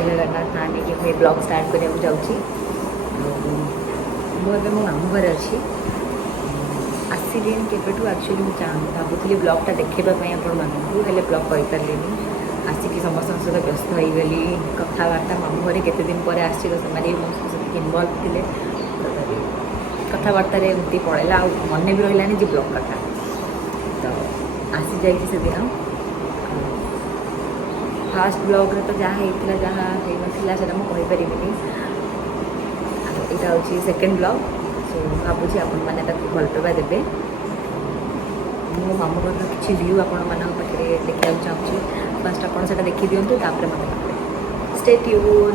जय जगन्नाथ ना नहीं ब्लॉग स्टार्ट करने जाऊँगी मुझे मो मामू घर अच्छी आसली केवेठू एक्चुअली मुझे भावुली ब्लॉगटा देखापी आपण मानू हेल्ले ब्लॉग कहींपारे आसिक समस्त सहित व्यस्त हो गली कथबार्ता मामू घरे केते दिन पर आसी तो से मो सहित इनवल्व थे कथबार्तार एमती पड़ेगा मन भी रहा जे ब्लॉग कथा तो आसी जा से दिन फास्ट ब्लॉग रे तो जहाँ होता जहाँ होना से मुझे यहाँ हूँ सेकेंड ब्लॉग सो भावुँ आपण मैंने भल पाइबा देवे मो मामू घर किसी व्यू आपण पाखे देखा चाहूँगी फास्ट आप देखी दिंतु मतलब स्टे ट्यून।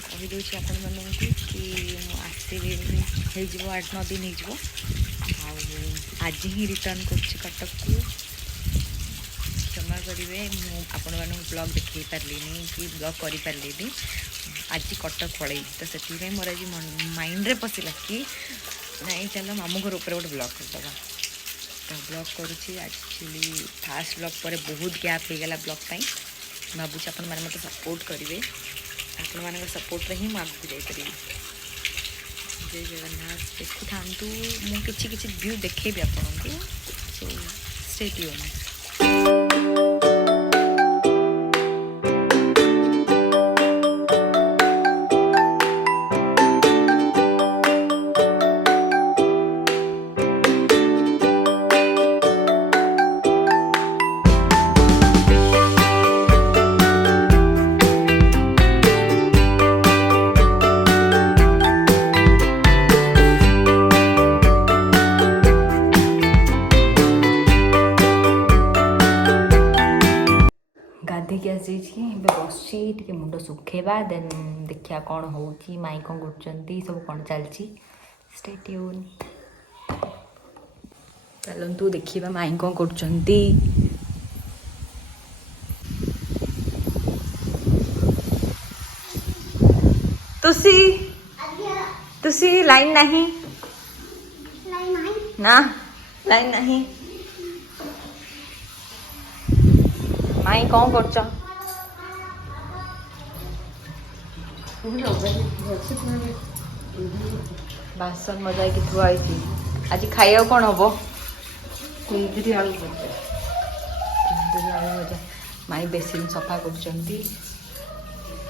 कहीदे आपण मानू कि आसली हो 8-9 दिन हो आज ही रिटर्न कटक को क्षमा करेंगे आपण मान ब्लॉग देखे पार्ली कि ब्लॉग कर पार्ली आज कटक पड़े तो से मोर आज माइंड रे पशिला कि नहीं चलो मामू घर ऊपर गोटे ब्लॉग करदे तो ब्लॉग करुँची एक्चुअली फास्ट ब्लॉग पर बहुत गैप हो गला ब्लॉग भावुँ आपण मैंने मत सपोर्ट करेंगे आपण मान सपोर्ट रे ही आगे जापरि जय जगन्नाथ देखु था मुझे किसी व्यू देखेबी आपन को सो स्टे ट्यून। गाधेक आसी बस मुंड सुखेबा देन देखिया कौन हो माई कौन कर सब कौन चलती स्टे ट्यून चलतु देखा माई कौन कर तुसी लाइन नहीं ना लाइन नहीं माई कौन कर बासन मजा कि थुआई आज खाइया कौन हम कुंदरी आलू भजा माई बेसिन सफा कर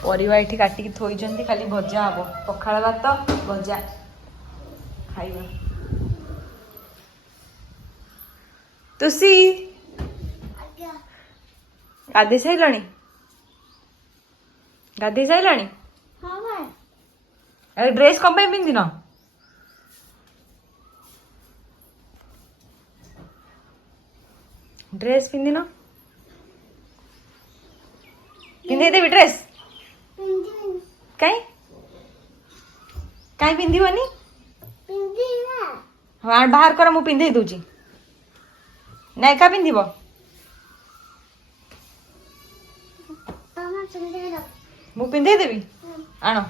परिवा ये काटिकी थोड़ी खाली भजा हम पखाड़ भात भजा खाइबा तुसी गाधे सारे गाधे सारे ड्रेस कम पिंधि न ड्रेस पिंधि न पिंधे देवी ड्रेस कहीं कहीं पिंधि हाँ बाहर कर मु पिंधे दूची ना एका पिंधिब मु पिंधे देवी आण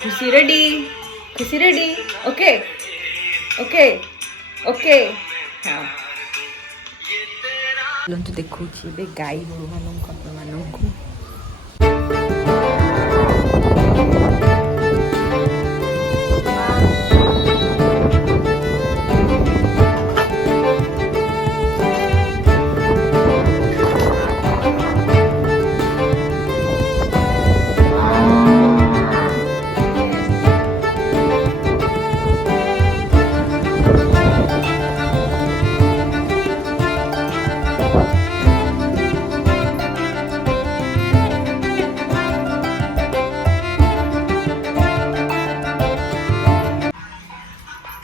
खुशी रेडी ओके ओके ओके हाँ देखो गाई गोरु मानू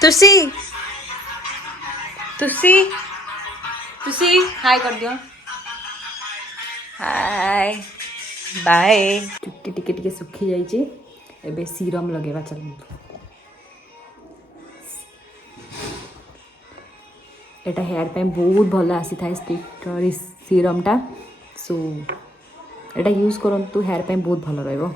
तुसी तुसी तुसी हाय कर दियो हाय बाय चुट्टी टिके टिके सुखी जाइए एबे सीरम लगेवा चलतु एटा हेयर पे बहुत भल आसी था स्टिकर सीरमटा सो एटा यूज करंतु हेयर पे बहुत भल रहइबो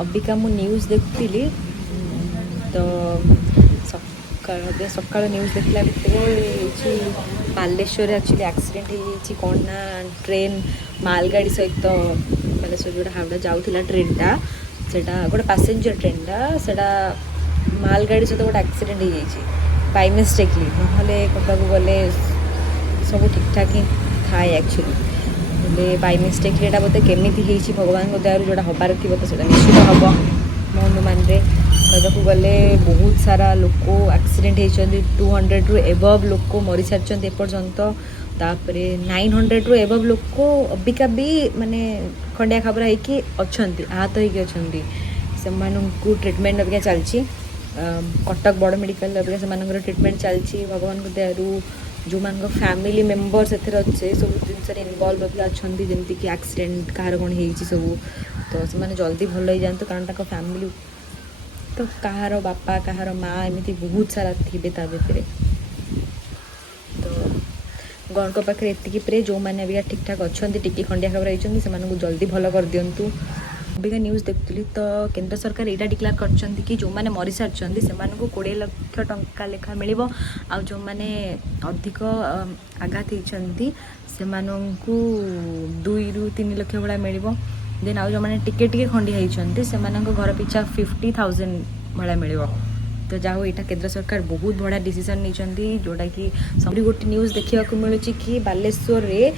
अबिका मु न्यूज़ देखुली तो सकाल न्यूज़ देखला भितर बालेश्वर एक्चुअली एक्सीडेंट हो कौन ना ट्रेन मालगाड़ी सहित बालेश्वर जो हावड़ा जाऊला ट्रेनटा से गोटे पैसेंजर ट्रेनटा से मालगाड़ी सहित गोटे एक्सीडेंट हो बाय मिस्टेकली ना कहू गले सब ठीक ठाक ही थाए एक्चुअली बाय मिस्टेक एटा बोलते केमी भगवान दयार जोड़ा हबार थी तो निश्चित हम मो अनुमान कहू गले बहुत सारा लोक एक्सीडेंट होती 200 रु एबव लोक मरी सारी एपर्यंत तापर 900 रु एबव लोक अबिका भी माने खंडिया खबर होगी आहत होती से ट्रिटमेंट अबिका चलती कटक बड़ मेडिकल अबिका से ट्रिटमेंट चलती भगवान दयारू जो मान फैमिली मेंबर्स एथर अच्छे सब जिन इनवल्व भी अच्छा जमीक कि एक्सीडेंट कहार कौन हो सब तो से जल्दी भल हो जातु कारण तक फैमिली तो कहार बापा कहार माँ एमती बहुत सारा थे भितर तो गण पाखे एतिकी जो मैंने अभी ठीक ठाक अच्छा टिकी खंडिया खबर होती से जल्दी भल कर दिंतु अबिका न्यूज़ देखुली तो केंद्र सरकार यहाँ डिक्लेयर कर कि जो मैंने मरी सारी से 20 लाख टंका लेखा मिल जो मैंने अधिक आघात होती से 2 ରୁ 3 लाख भाया मिल देन आउ जो मैंने टिके खंडिया होती से घर पिछा 50,000 भाया मिल तो जाओ यहाँ केंद्र सरकार बहुत बड़ा डिसीजन नहीं जोटा कि सब गोटे न्यूज़ देखा मिलूँ कि बालेश्वर रे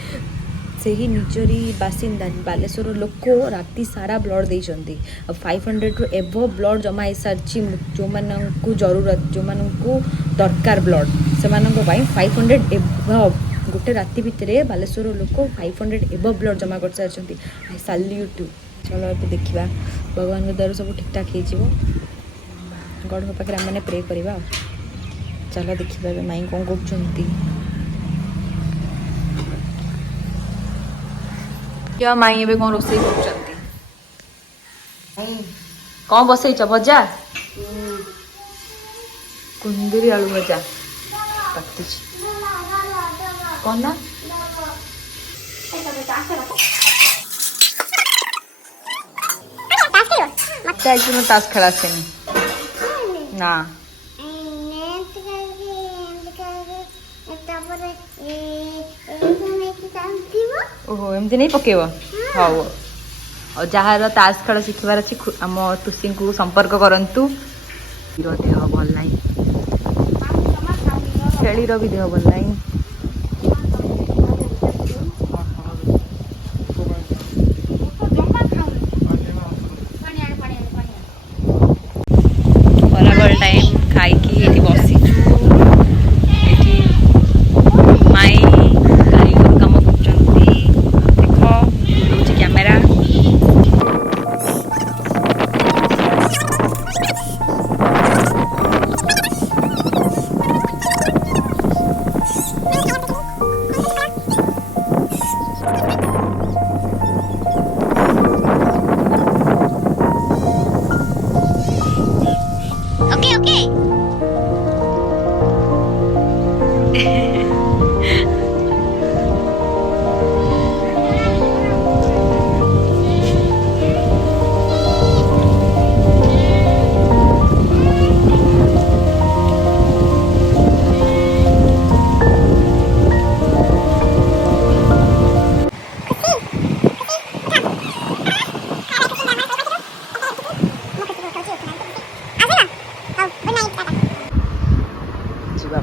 से ही निजरी बासिंदा बालेश्वर लोक राति सारा ब्लड देइचंती अब 500 रु एबव ब्लड जमा हो सारी जो मानू जरूरत जो मानू दरकार ब्लड से 500 एबव गोटे राति भितर बालेश्वर लोक 500 एबव ब्लड जमा कर सारी आई सैल्यूट चलो अब देखा भगवान द्वारा सब ठीक ठाक हो गॉड पाखे आम मैंने प्रे करवा चलो देखा माई कौन कर क्या माई ए कौन रोसे कौन बसईच भजा कुंदरी आलू भजा पति कौन ना ताश खेला से ना ओहो एमती नहीं पकेब हाँ और जार ताश खेल शिखबार अच्छी आम तुसी को संपर्क करूँ। देह भल ना छेली भी देह भल ना खराबल टाइम खाई बसीचु ये माई कारीगर कम कर देख बुलाऊँ कैमेरा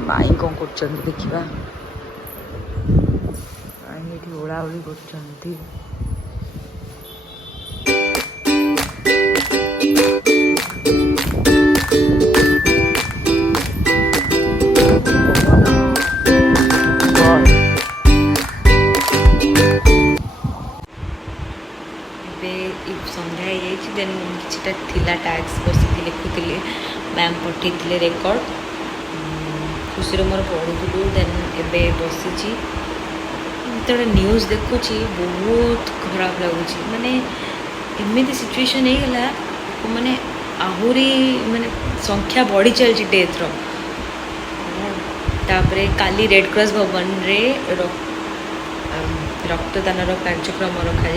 माई कौन कर देखा ये ओलाओली कर सन्ध्या देन कि टैक्स बसी लिखुली मैम पठे रेकर्ड खुशी मोर पढ़ुलु देन एबे बसी जो न्यूज़ देखुची बहुत खराब लगुच माने एमती सिचुएशन होगा माने आहरी माने संख्या बढ़ी चलती डेथ तापरे काली रेड क्रॉस भवन रे रक्तदान कार्यक्रम रखा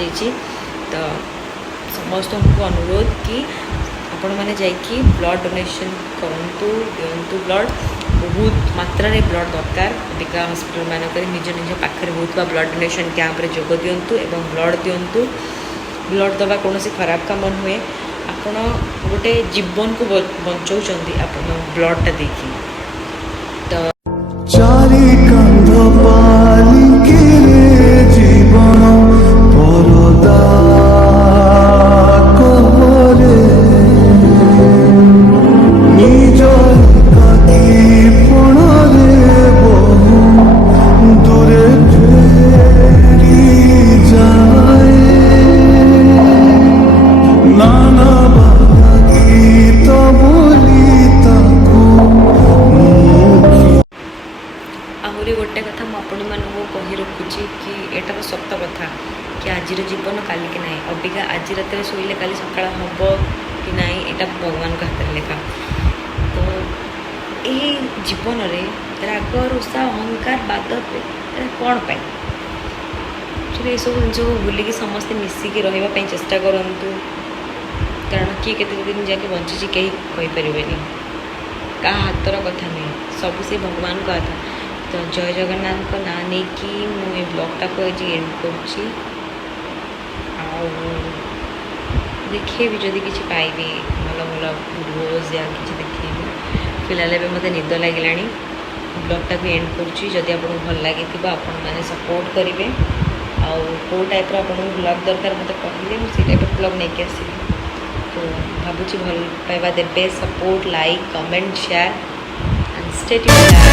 तो समस्त को अनुरोध कि आपण मैंने जाइए ब्लड डोनेशन करूँ दिंतु ब्लड बहुत मात्रा रे ब्लड दरकार अबिका हॉस्पिटल मानक निज निज पाखे होता ब्लड डोनेशन कैंप रे जोग दिंतु एवं ब्लड दिंतु ब्लड दवा कौन खराब काम नुहे आपण गोटे जीवन को बचाऊँच आप ब्लडटा देखिए तो गोटे कथा मुझे कही रखुची कि एटा तो सत कथा कि आज जीवन काली कि ना अबिका आज रात शोले काली सका हम कि ना यहाँ भगवान हाथ में लेखा तो ये जीवन में राग रोषा अहंकार बाद कौन पाए ये सब जिन को भूलिकी समस्ते मिसिकी रही चेष्टा करूँ कारण किए केते दिन जाके बंची कहीं कहींपर क्या हाथर कथा नहीं सब से भगवान का हाथ तो जय जगन्नाथ को ना नहीं कि मुझे ब्लॉगटा को एंड कर देखे भी जदि किसी पाइबी भल भल वीडियोज या किसी देखेबी फिलहाल एवं मत निद लगे ब्लॉगटा भी एंड करुँची आपको भल लगी मैंने सपोर्ट करेंगे आउ टाइप आपको ब्लॉग दरकार मत कहले मुझे टाइप ब्लॉग नहीं आसवि तो भावुँ भल पाइबा देवे support like comment share and stay tuned.